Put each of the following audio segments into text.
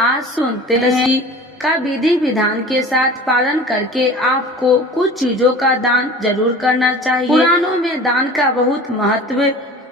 आज सुनते हैं का विधि विधान के साथ पालन करके आपको कुछ चीजों का दान जरूर करना चाहिए। पुराणों में दान का बहुत महत्व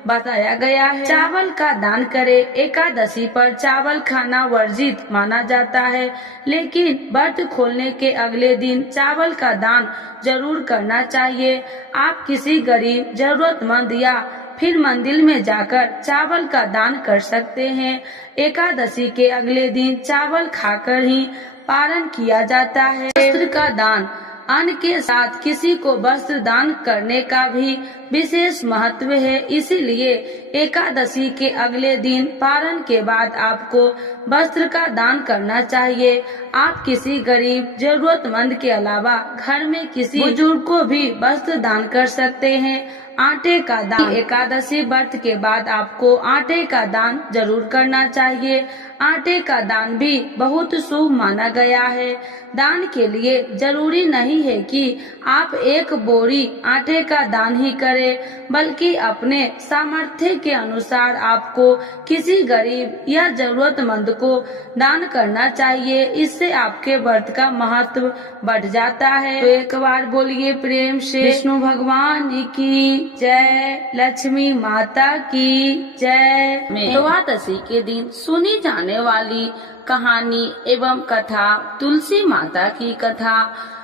बताया गया है। चावल का दान करे। एकादशी पर चावल खाना वर्जित माना जाता है, लेकिन व्रत खोलने के अगले दिन चावल का दान जरूर करना चाहिए। आप किसी गरीब, जरूरतमंद या फिर मंदिर में जाकर चावल का दान कर सकते हैं। एकादशी के अगले दिन चावल खाकर ही पारण किया जाता है। वस्त्र का दान। अन्न के साथ किसी को वस्त्र दान करने का भी विशेष महत्व है, इसीलिए एकादशी के अगले दिन पारण के बाद आपको वस्त्र का दान करना चाहिए। आप किसी गरीब, जरूरतमंद के अलावा घर में किसी बुजुर्ग को भी वस्त्र दान कर सकते हैं। आटे का दान। एकादशी व्रत के बाद आपको आटे का दान जरूर करना चाहिए। आटे का दान भी बहुत शुभ माना गया है। दान के लिए जरूरी नहीं है कि आप एक बोरी आटे का दान ही करें, बल्कि अपने सामर्थ्य के अनुसार आपको किसी गरीब या जरूरतमंद को दान करना चाहिए। इससे आपके व्रत का महत्व बढ़ जाता है। तो एक बार बोलिए प्रेम से विष्णु भगवान की जय, लक्ष्मी माता की जय। द्वादशी के दिन सुनी जाने वाली कहानी एवं कथा, तुलसी माता की कथा,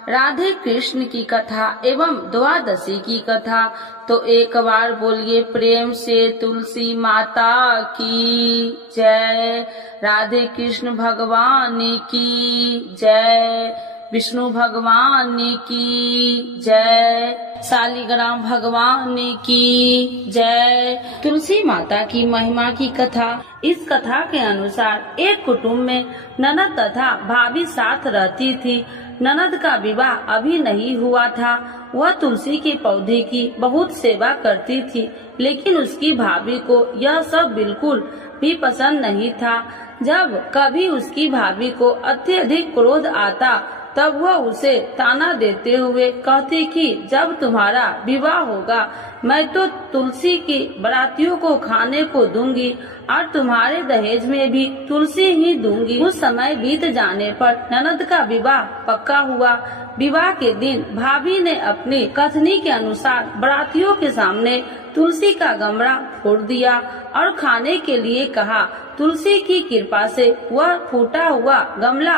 राधे कृष्ण की कथा एवं द्वादशी की कथा। तो एक बार बोलिए प्रेम से तुलसी माता की जय, राधे कृष्ण भगवान की जय, विष्णु भगवान की जय, शालिग्राम भगवान की जय। तुलसी माता की महिमा की कथा। इस कथा के अनुसार एक कुटुंब में ननद तथा भाभी साथ रहती थी। ननद का विवाह अभी नहीं हुआ था। वह तुलसी के पौधे की बहुत सेवा करती थी, लेकिन उसकी भाभी को यह सब बिल्कुल भी पसंद नहीं था। जब कभी उसकी भाभी को अत्यधिक क्रोध आता, तब वह उसे ताना देते हुए कहती कि जब तुम्हारा विवाह होगा, मैं तो तुलसी की बारातियों को खाने को दूंगी और तुम्हारे दहेज में भी तुलसी ही दूंगी। कुछ समय बीत जाने पर ननद का विवाह पक्का हुआ। विवाह के दिन भाभी ने अपनी कथनी के अनुसार बारातियों के सामने तुलसी का गमला फोड़ दिया और खाने के लिए कहा। तुलसी की कृपा से वह फूटा हुआ गमला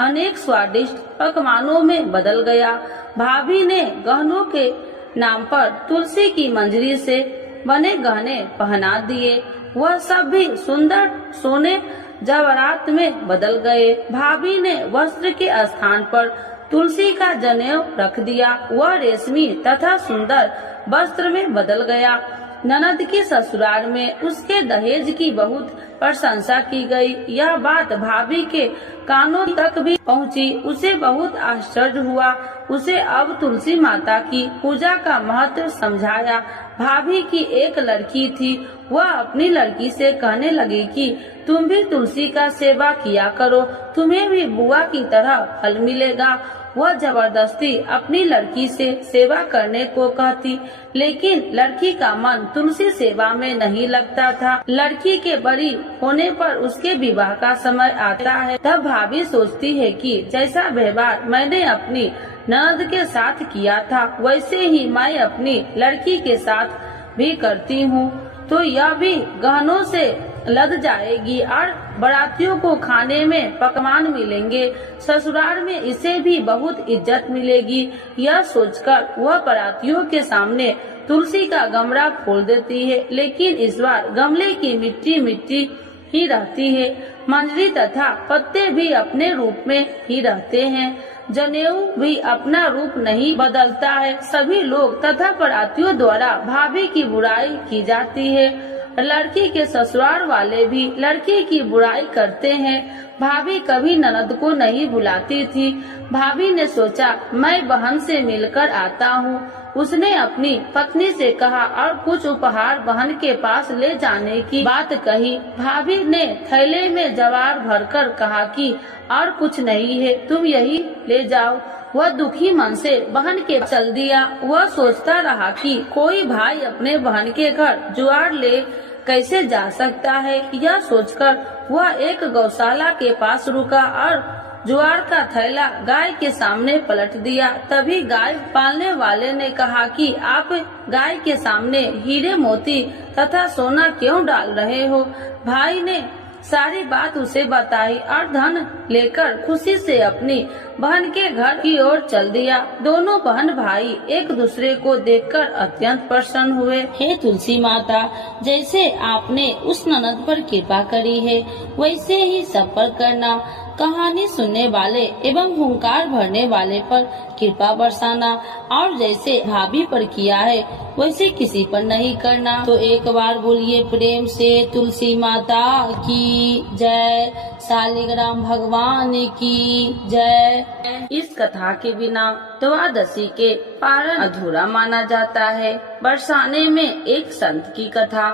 अनेक स्वादिष्ट पकवानों में बदल गया। भाभी ने गहनों के नाम पर तुलसी की मंजरी से बने गहने पहना दिए। वह सब भी सुंदर सोने जवाहरात में बदल गए। भाभी ने वस्त्र के स्थान पर तुलसी का जनेऊ रख दिया। वह रेशमी तथा सुंदर वस्त्र में बदल गया। ननद के ससुराल में उसके दहेज की बहुत प्रशंसा की गई। यह बात भाभी के कानों तक भी पहुंची। उसे बहुत आश्चर्य हुआ। उसे अब तुलसी माता की पूजा का महत्व समझाया। भाभी की एक लड़की थी। वह अपनी लड़की से कहने लगी कि तुम भी तुलसी का सेवा किया करो, तुम्हें भी बुआ की तरह फल मिलेगा। वह जबरदस्ती अपनी लड़की से सेवा करने को कहती, लेकिन लड़की का मन तुलसी सेवा में नहीं लगता था। लड़की के बड़ी होने पर उसके विवाह का समय आता है। तब भाभी सोचती है कि जैसा व्यवहार मैंने अपनी ननद के साथ किया था, वैसे ही मैं अपनी लड़की के साथ भी करती हूँ, तो यह भी गहनों से लग जाएगी और बारातियों को खाने में पकवान मिलेंगे। ससुराल में इसे भी बहुत इज्जत मिलेगी। यह सोचकर वह बारातियों के सामने तुलसी का गमला फोड़ देती है, लेकिन इस बार गमले की मिट्टी मिट्टी ही रहती है। मंजरी तथा पत्ते भी अपने रूप में ही रहते हैं। जनेऊ भी अपना रूप नहीं बदलता है। सभी लोग तथा बारातियों द्वारा भाभी की बुराई की जाती है। लड़की के ससुराल वाले भी लड़की की बुराई करते हैं। भाभी कभी ननद को नहीं बुलाती थी। भाभी ने सोचा मैं बहन से मिलकर आता हूँ। उसने अपनी पत्नी से कहा और कुछ उपहार बहन के पास ले जाने की बात कही। भाभी ने थैले में जवार भरकर कहा कि और कुछ नहीं है, तुम यही ले जाओ। वह दुखी मन से बहन के चल दिया। वह सोचता रहा कि कोई भाई अपने बहन के घर ज्वार ले कैसे जा सकता है। यह सोचकर वह एक गौशाला के पास रुका और ज्वार का थैला गाय के सामने पलट दिया। तभी गाय पालने वाले ने कहा कि आप गाय के सामने हीरे मोती तथा सोना क्यों डाल रहे हो। भाई ने सारी बात उसे बताई और धन लेकर खुशी से अपनी बहन के घर की ओर चल दिया। दोनों बहन भाई एक दूसरे को देखकर अत्यंत प्रसन्न हुए। हे तुलसी माता, जैसे आपने उस ननद पर कृपा करी है वैसे ही सब पर करना। कहानी सुनने वाले एवं हुंकार भरने वाले पर कृपा बरसाना, और जैसे भाभी पर किया है वैसे किसी पर नहीं करना। तो एक बार बोलिए प्रेम से तुलसी माता की जय, शालिग्राम भगवान की जय। इस कथा के बिना द्वादशी के पारण अधूरा माना जाता है। बरसाने में एक संत की कथा।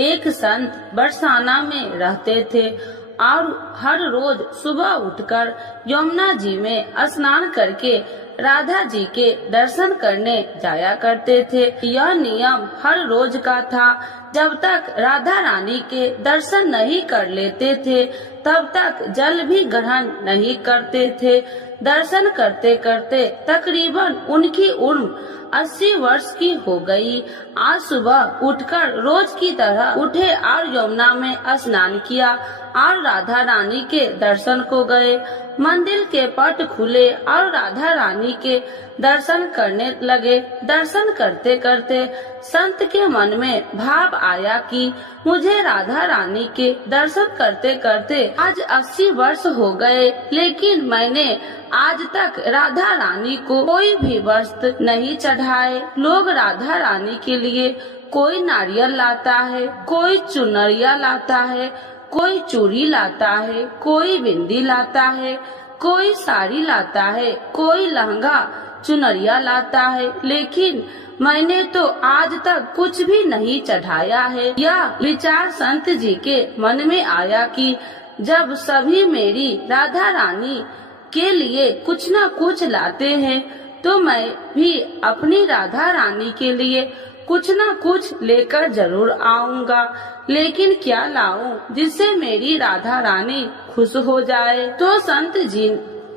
एक संत बरसाना में रहते थे और हर रोज सुबह उठकर यमुना जी में स्नान करके राधा जी के दर्शन करने जाया करते थे। यह नियम हर रोज का था। जब तक राधा रानी के दर्शन नहीं कर लेते थे तब तक जल भी ग्रहण नहीं करते थे। दर्शन करते करते तकरीबन उनकी उम्र 80 वर्ष की हो गई। आज सुबह उठकर रोज की तरह उठे और यमुना में स्नान किया और राधा रानी के दर्शन को गए। मंदिर के पट खुले और राधा रानी के दर्शन करने लगे। दर्शन करते करते संत के मन में भाव आया कि मुझे राधा रानी के दर्शन करते करते आज 80 वर्ष हो गए, लेकिन मैंने आज तक राधा रानी को कोई भी वस्त्र नहीं चढ़ाए। लोग राधा रानी के लिए कोई नारियल लाता है, कोई चुनरिया लाता है, कोई चूड़ी लाता है, कोई बिंदी लाता है, कोई साड़ी लाता है, कोई लहंगा चुनरिया लाता है, लेकिन मैंने तो आज तक कुछ भी नहीं चढ़ाया है। यह विचार संत जी के मन में आया कि जब सभी मेरी राधा रानी के लिए कुछ न कुछ लाते हैं तो मैं भी अपनी राधा रानी के लिए कुछ न कुछ लेकर जरूर आऊंगा। लेकिन क्या लाऊं जिससे मेरी राधा रानी खुश हो जाए। तो संत जी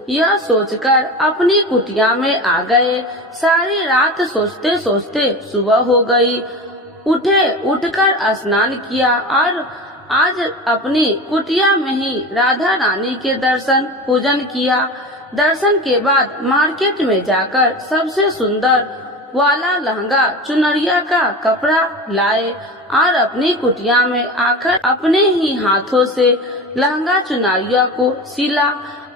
यह सोचकर अपनी कुटिया में आ गए। सारी रात सोचते सोचते सुबह हो गई। उठकर स्नान किया और आज अपनी कुटिया में ही राधा रानी के दर्शन पूजन किया। दर्शन के बाद मार्केट में जाकर सबसे सुंदर वाला लहंगा चुनरिया का कपड़ा लाए और अपनी कुटिया में आकर अपने ही हाथों से लहंगा चुनरिया को सिला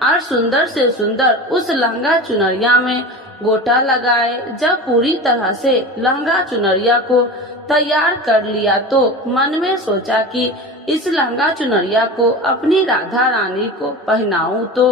और सुंदर से सुंदर उस लहंगा चुनरिया में गोटा लगाए। जब पूरी तरह से लहंगा चुनरिया को तैयार कर लिया तो मन में सोचा कि इस लहंगा चुनरिया को अपनी राधा रानी को पहनाऊं तो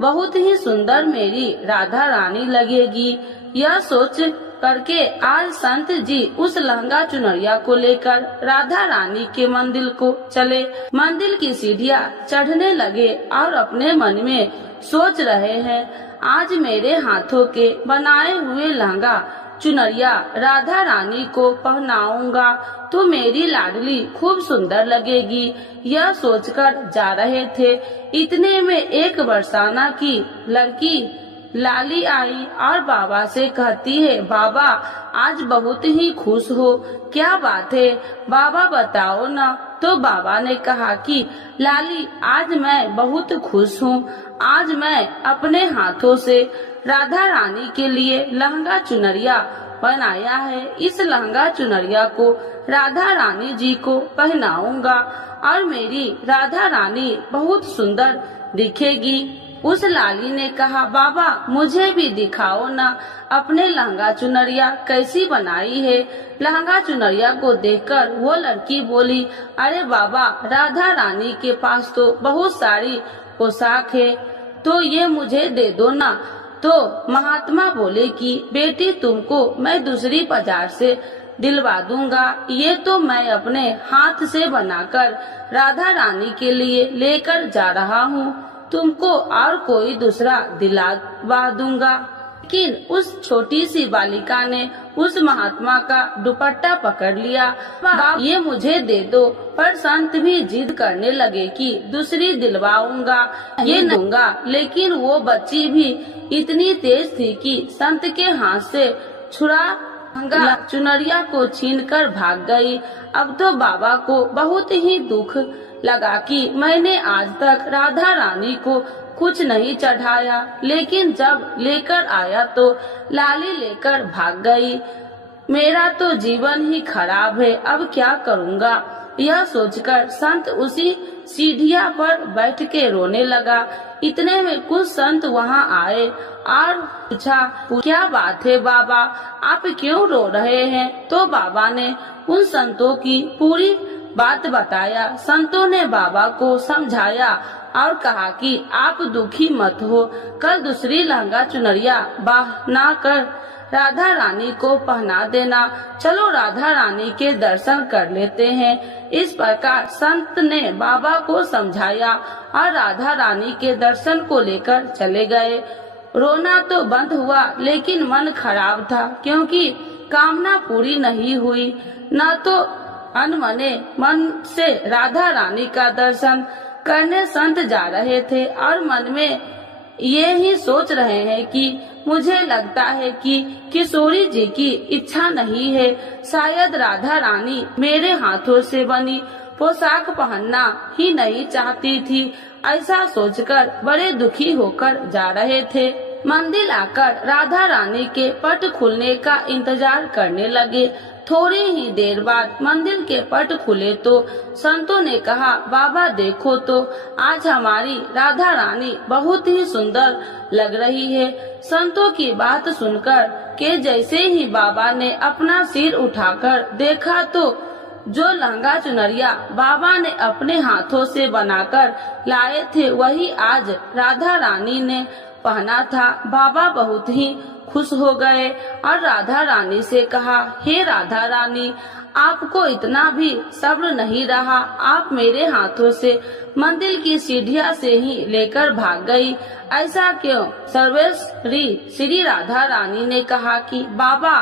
बहुत ही सुंदर मेरी राधा रानी लगेगी। यह सोच करके आज संत जी उस लहंगा चुनरिया को लेकर राधा रानी के मंदिर को चले। मंदिर की सीढ़ियाँ चढ़ने लगे और अपने मन में सोच रहे हैं, आज मेरे हाथों के बनाए हुए लहंगा चुनरिया राधा रानी को पहनाऊंगा तो मेरी लाडली खूब सुंदर लगेगी। यह सोचकर जा रहे थे, इतने में एक बरसाना की लड़की लाली आई और बाबा से कहती है, बाबा आज बहुत ही खुश हो, क्या बात है बाबा बताओ ना। तो बाबा ने कहा कि लाली आज मैं बहुत खुश हूँ। आज मैं अपने हाथों से राधा रानी के लिए लहंगा चुनरिया बनाया है। इस लहंगा चुनरिया को राधा रानी जी को पहनाऊंगा और मेरी राधा रानी बहुत सुंदर दिखेगी। उस लाली ने कहा, बाबा मुझे भी दिखाओ ना अपने लहंगा चुनरिया कैसी बनाई है। लहंगा चुनरिया को देखकर वो लड़की बोली, अरे बाबा राधा रानी के पास तो बहुत सारी पोशाक है, तो ये मुझे दे दो ना। तो महात्मा बोले कि बेटी तुमको मैं दूसरी बाजार से दिलवा दूंगा, ये तो मैं अपने हाथ से बनाकर राधा रानी के लिए लेकर जा रहा हूँ, तुमको और कोई दूसरा दिलवा दूंगा। लेकिन उस छोटी सी बालिका ने उस महात्मा का दुपट्टा पकड़ लिया। ये मुझे दे दो। पर संत भी जिद करने लगे कि दूसरी दिलवाऊंगा, ये दूंगा। लेकिन वो बच्ची भी इतनी तेज थी कि संत के हाथ से छुड़ा चुनरिया को छीनकर भाग गई। अब तो बाबा को बहुत ही दुख लगा कि मैंने आज तक राधा रानी को कुछ नहीं चढ़ाया, लेकिन जब लेकर आया तो लाली लेकर भाग गई। मेरा तो जीवन ही खराब है, अब क्या करूँगा। यह सोचकर संत उसी सीढ़िया पर बैठ के रोने लगा। इतने में कुछ संत वहाँ आए और पूछा, क्या बात है बाबा, आप क्यों रो रहे हैं? तो बाबा ने उन संतों की पूरी बात बताया। संतों ने बाबा को समझाया और कहा कि आप दुखी मत हो, कल दूसरी लहंगा चुनरिया बना कर राधा रानी को पहना देना। चलो राधा रानी के दर्शन कर लेते हैं। इस प्रकार संत ने बाबा को समझाया और राधा रानी के दर्शन को लेकर चले गए। रोना तो बंद हुआ, लेकिन मन खराब था, क्योंकि कामना पूरी नहीं हुई। न तो अनमने मन से राधा रानी का दर्शन करने संत जा रहे थे और मन में ये ही सोच रहे हैं कि मुझे लगता है कि किशोरी जी की इच्छा नहीं है, शायद राधा रानी मेरे हाथों से बनी पोशाक पहनना ही नहीं चाहती थी। ऐसा सोचकर बड़े दुखी होकर जा रहे थे। मंदिर आकर राधा रानी के पट खुलने का इंतजार करने लगे। थोड़ी ही देर बाद मंदिर के पट खुले तो संतों ने कहा, बाबा देखो तो आज हमारी राधा रानी बहुत ही सुंदर लग रही है। संतों की बात सुनकर के जैसे ही बाबा ने अपना सिर उठाकर देखा तो जो लहंगा चुनरिया बाबा ने अपने हाथों से बनाकर लाए थे वही आज राधा रानी ने पहना था। बाबा बहुत ही खुश हो गए और राधा रानी से कहा, हे राधा रानी, आपको इतना भी सब्र नहीं रहा, आप मेरे हाथों से मंदिर की सीढ़िया से ही लेकर भाग गई, ऐसा क्यों? सर्वेश्वरी श्री राधा रानी ने कहा कि बाबा,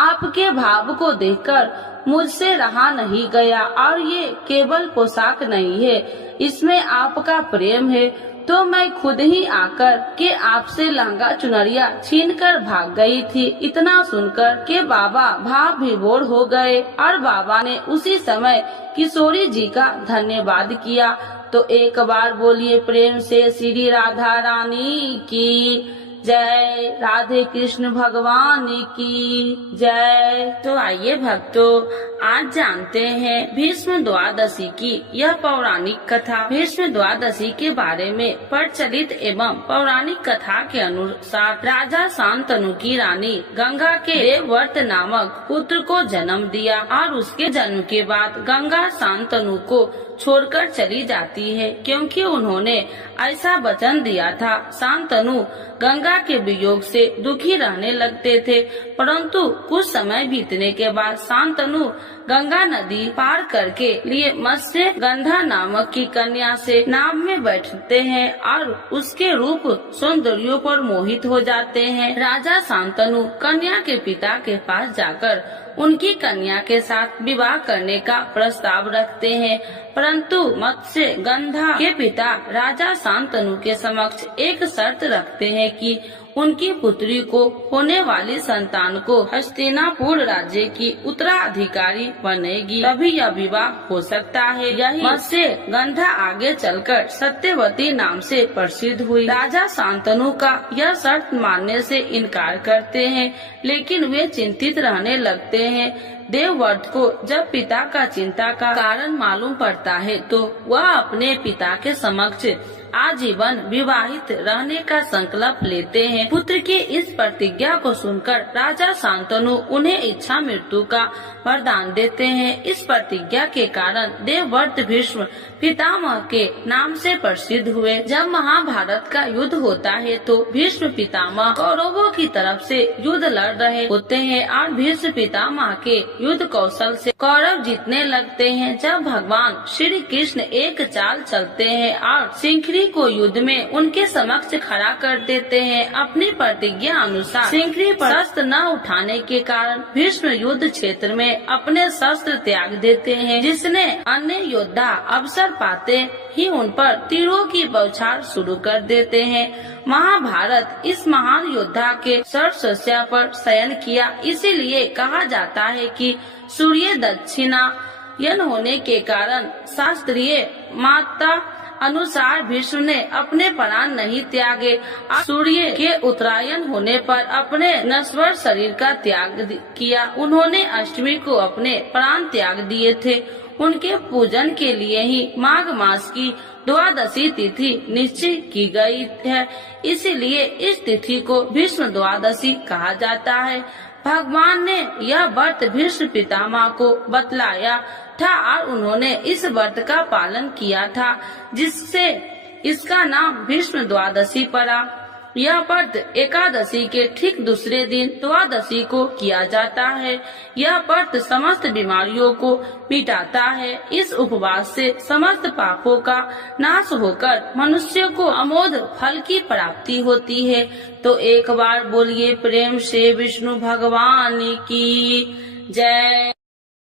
आपके भाव को देखकर मुझसे रहा नहीं गया और ये केवल पोशाक नहीं है, इसमें आपका प्रेम है, तो मैं खुद ही आकर के आपसे लहंगा चुनरिया छीनकर भाग गई थी। इतना सुनकर के बाबा भाव विभोर हो गए और बाबा ने उसी समय किशोरी जी का धन्यवाद किया। तो एक बार बोलिए प्रेम से श्री राधा रानी की जय, राधे कृष्ण भगवान की जय। तो आइए भक्तों, आज जानते हैं भीष्म द्वादशी की यह पौराणिक कथा। भीष्म द्वादशी के बारे में प्रचलित एवं पौराणिक कथा के अनुसार राजा शांतनु की रानी गंगा के देवव्रत नामक पुत्र को जन्म दिया और उसके जन्म के बाद गंगा शांतनु को छोड़कर चली जाती है, क्योंकि उन्होंने ऐसा वचन दिया था। शांतनु गंगा के वियोग से दुखी रहने लगते थे, परंतु कुछ समय बीतने के बाद शांतनु गंगा नदी पार करके लिए मत्स्य गंधा नामक की कन्या से नाव में बैठते हैं और उसके रूप सौंदर्य पर मोहित हो जाते हैं। राजा शांतनु कन्या के पिता के पास जाकर उनकी कन्या के साथ विवाह करने का प्रस्ताव रखते हैं, परंतु मत्स्य गंधा के पिता राजा शांतनु के समक्ष एक शर्त रखते हैं कि उनकी पुत्री को होने वाली संतान को हस्तिनापुर राज्य की उत्तराधिकारी बनेगी, तभी यह विवाह हो सकता है। यही मत्स्य गंधा आगे चलकर सत्यवती नाम से प्रसिद्ध हुई। राजा शांतनु का यह शर्त मानने से इनकार करते हैं, लेकिन वे चिंतित रहने लगते हैं। देवव्रत को जब पिता का चिंता का कारण मालूम पड़ता है तो वह अपने पिता के समक्ष आजीवन विवाहित रहने का संकल्प लेते हैं। पुत्र की इस प्रतिज्ञा को सुनकर राजा शांतनु उन्हें इच्छा मृत्यु का वरदान देते हैं। इस प्रतिज्ञा के कारण देवव्रत भीष्म पितामह के नाम से प्रसिद्ध हुए। जब महाभारत का युद्ध होता है तो भीष्म पितामह कौरवों की तरफ से युद्ध लड़ रहे होते हैं और भीष्म पितामह के युद्ध कौशल से कौरव जीतने लगते हैं। जब भगवान श्री कृष्ण एक चाल चलते हैं और सिंखरी को युद्ध में उनके समक्ष खड़ा कर देते हैं। अपनी प्रतिज्ञा अनुसार सिंखरी पर शस्त्र न उठाने के कारण भीष्म युद्ध क्षेत्र में अपने शस्त्र त्याग देते हैं, जिसने अन्य योद्धा अवसर पाते ही उन पर तीरों की बौछार शुरू कर देते हैं। महाभारत इस महान योद्धा के शस्त्रशैया पर शयन किया, इसीलिए कहा जाता है कि सूर्य दक्षिणायन होने के कारण शास्त्रीय माता अनुसार भीष्म ने अपने प्राण नहीं त्यागे। सूर्य के उत्तरायण होने पर अपने नश्वर शरीर का त्याग किया। उन्होंने अष्टमी को अपने प्राण त्याग दिए थे। उनके पूजन के लिए ही माघ मास की द्वादशी तिथि निश्चित की गई है, इसीलिए इस तिथि को भीष्म द्वादशी कहा जाता है। भगवान ने यह व्रत भीष्म पितामह को बतलाया था और उन्होंने इस व्रत का पालन किया था, जिससे इसका नाम भीष्म द्वादशी पड़ा। यह व्रत एकादशी के ठीक दूसरे दिन द्वादशी को किया जाता है। यह व्रत समस्त बीमारियों को मिटाता है। इस उपवास से समस्त पापों का नाश होकर मनुष्य को अमोघ फल की प्राप्ति होती है। तो एक बार बोलिए प्रेम से विष्णु भगवान की जय।